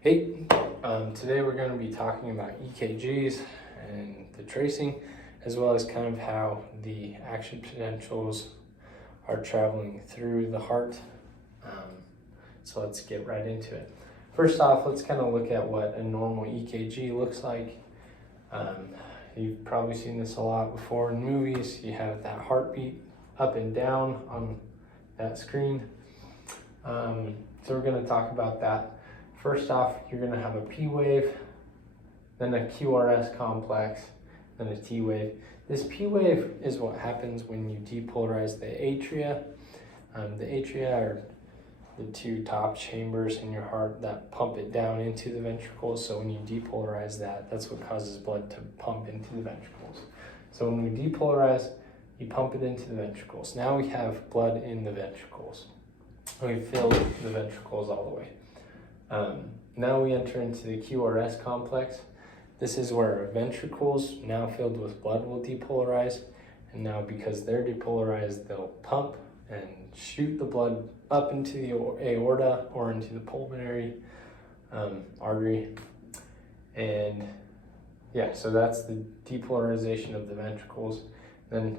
Hey, today we're going to be talking about EKGs and the tracing, as well as kind of how the action potentials are traveling through the heart. So let's get right into it. First off, let's kind of look at what a normal EKG looks like. You've probably seen this a lot before in movies. You have that heartbeat up and down on that screen. So we're going to talk about that. First off, you're going to have a P wave, then a QRS complex, then a T wave. This P wave is what happens when you depolarize the atria. The atria are the two top chambers in your heart that pump it down into the ventricles. So when you depolarize that, that's what causes blood to pump into the ventricles. So when we depolarize, you pump it into the ventricles. Now we have blood in the ventricles. We fill the ventricles all the way. Now we enter into the QRS complex. This is where our ventricles, now filled with blood, will depolarize. And now because they're depolarized, they'll pump and shoot the blood up into the aorta or into the pulmonary artery. And yeah, so that's the depolarization of the ventricles. Then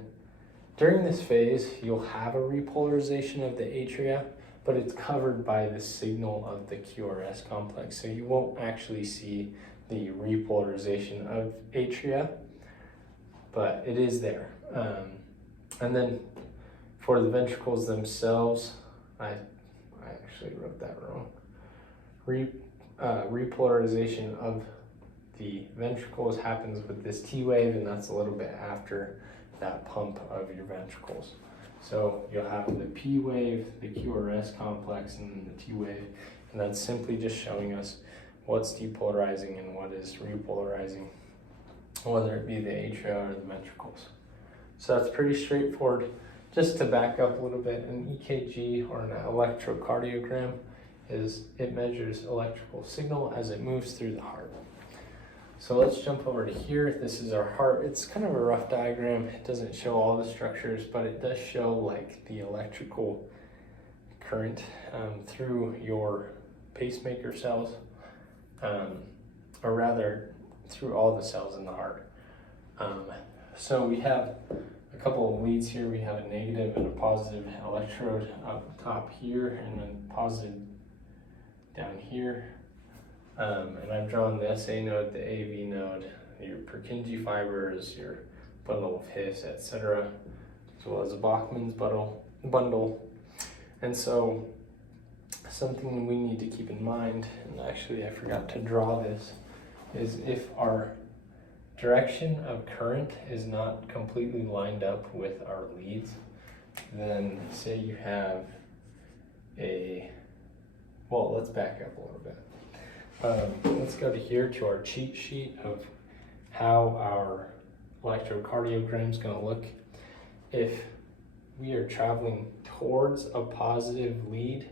during this phase, you'll have a repolarization of the atria, but it's covered by the signal of the QRS complex. So you won't actually see the repolarization of atria, but it is there. And then for the ventricles themselves, I actually wrote that wrong. Repolarization of the ventricles happens with this T wave, and that's a little bit after that pump of your ventricles. So you'll have the P wave, the QRS complex, and then the T wave, and that's simply just showing us what's depolarizing and what is repolarizing, whether it be the atria or the ventricles. So that's pretty straightforward. Just to back up a little bit, an EKG or an electrocardiogram it measures electrical signal as it moves through the heart. So let's jump over to here. This is our heart. It's kind of a rough diagram. It doesn't show all the structures, but it does show like the electrical current through your pacemaker cells, or rather through all the cells in the heart. So we have a couple of leads here. We have a negative and a positive electrode up top here, and then positive down here. And I've drawn the SA node, the AV node, your Purkinje fibers, your bundle of His, etc., as well as a Bachman's bundle. And so something we need to keep in mind, and actually I forgot to draw this, is if our direction of current is not completely lined up with our leads, then say you have let's back up a little bit. Let's go to here to our cheat sheet of how our electrocardiogram is going to look. If we are traveling towards a positive lead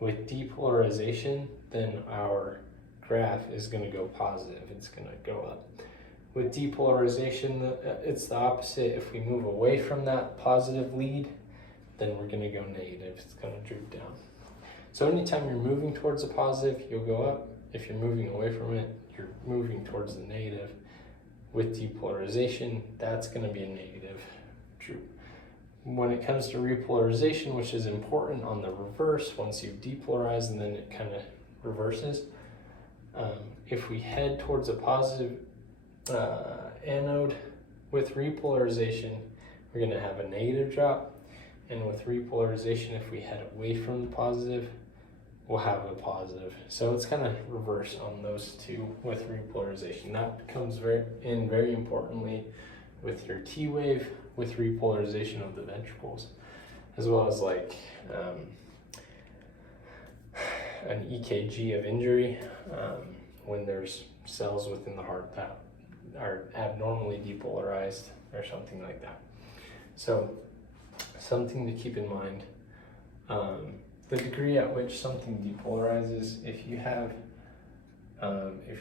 with depolarization, then our graph is going to go positive. It's going to go up. With depolarization, it's the opposite. If we move away from that positive lead, then we're going to go negative. It's going to droop down. So anytime you're moving towards a positive, you'll go up. If you're moving away from it, you're moving towards the negative. With depolarization, that's going to be a negative droop. When it comes to repolarization, which is important on the reverse, once you've depolarized and then it kind of reverses, if we head towards a positive anode with repolarization, we're going to have a negative drop. And with repolarization, if we head away from the positive, we'll have a positive. So it's kind of reverse on those two with repolarization. That comes very importantly with your T wave with repolarization of the ventricles, as well as like an EKG of injury when there's cells within the heart that are abnormally depolarized or something like that. So something to keep in mind. The degree at which something depolarizes, if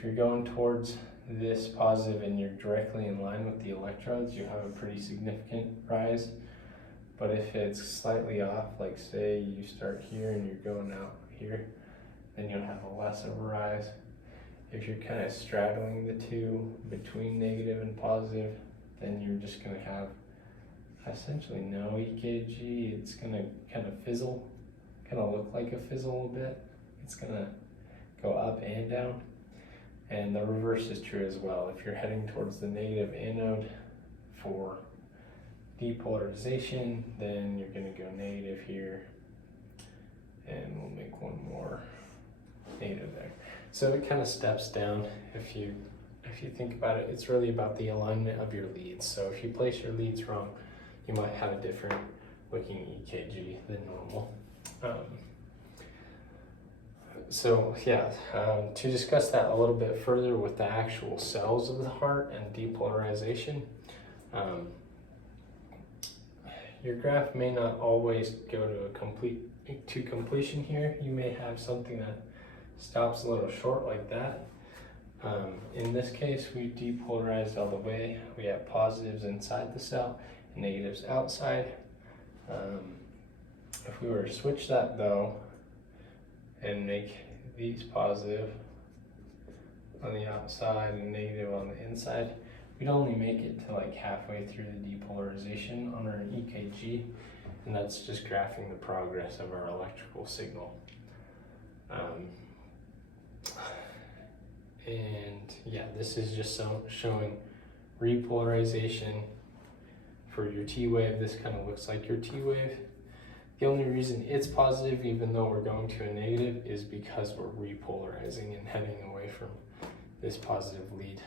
you're going towards this positive and you're directly in line with the electrodes, you have a pretty significant rise. But if it's slightly off, like say you start here and you're going out here, then you'll have a less of a rise. If you're kind of straddling the two between negative and positive, then you're just going to have essentially no EKG. It's going to kind of fizzle, kind of look like a fizzle a bit. It's going to go up and down. And the reverse is true as well. If you're heading towards the negative anode for depolarization, then you're going to go negative here, and we'll make one more negative there. So it kind of steps down. If you think about it, it's really about the alignment of your leads. So if you place your leads wrong, you might have a different looking EKG than normal. To discuss that a little bit further with the actual cells of the heart and depolarization, your graph may not always go to completion here. You may have something that stops a little short like that. In this case, we depolarized all the way. We have positives inside the cell and negatives outside. If we were to switch that though and make these positive on the outside and negative on the inside, we'd only make it to like halfway through the depolarization on our EKG, and that's just graphing the progress of our electrical signal. This is just showing repolarization for your T wave. This kind of looks like your T wave. The only reason it's positive, even though we're going to a negative, is because we're repolarizing and heading away from this positive lead.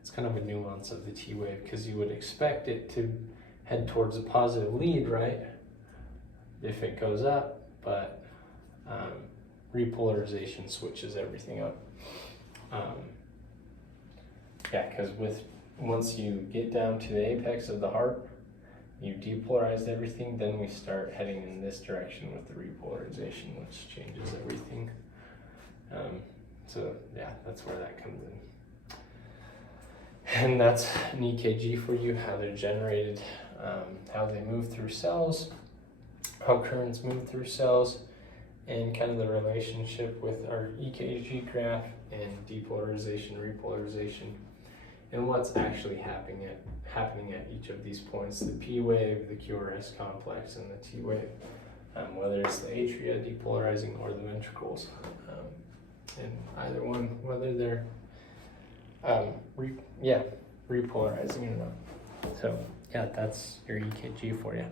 It's kind of a nuance of the T wave, because you would expect it to head towards a positive lead, right? If it goes up, but repolarization switches everything up. Because once you get down to the apex of the heart, you depolarized everything, then we start heading in this direction with the repolarization, which changes everything. That's where that comes in. And that's an EKG for you, how they're generated, how they move through cells, how currents move through cells, and kind of the relationship with our EKG graph and depolarization, repolarization, and what's actually happening at each of these points, the P wave, the QRS complex, and the T wave, whether it's the atria depolarizing or the ventricles, and either one, whether they're repolarizing or not. So that's your EKG for you.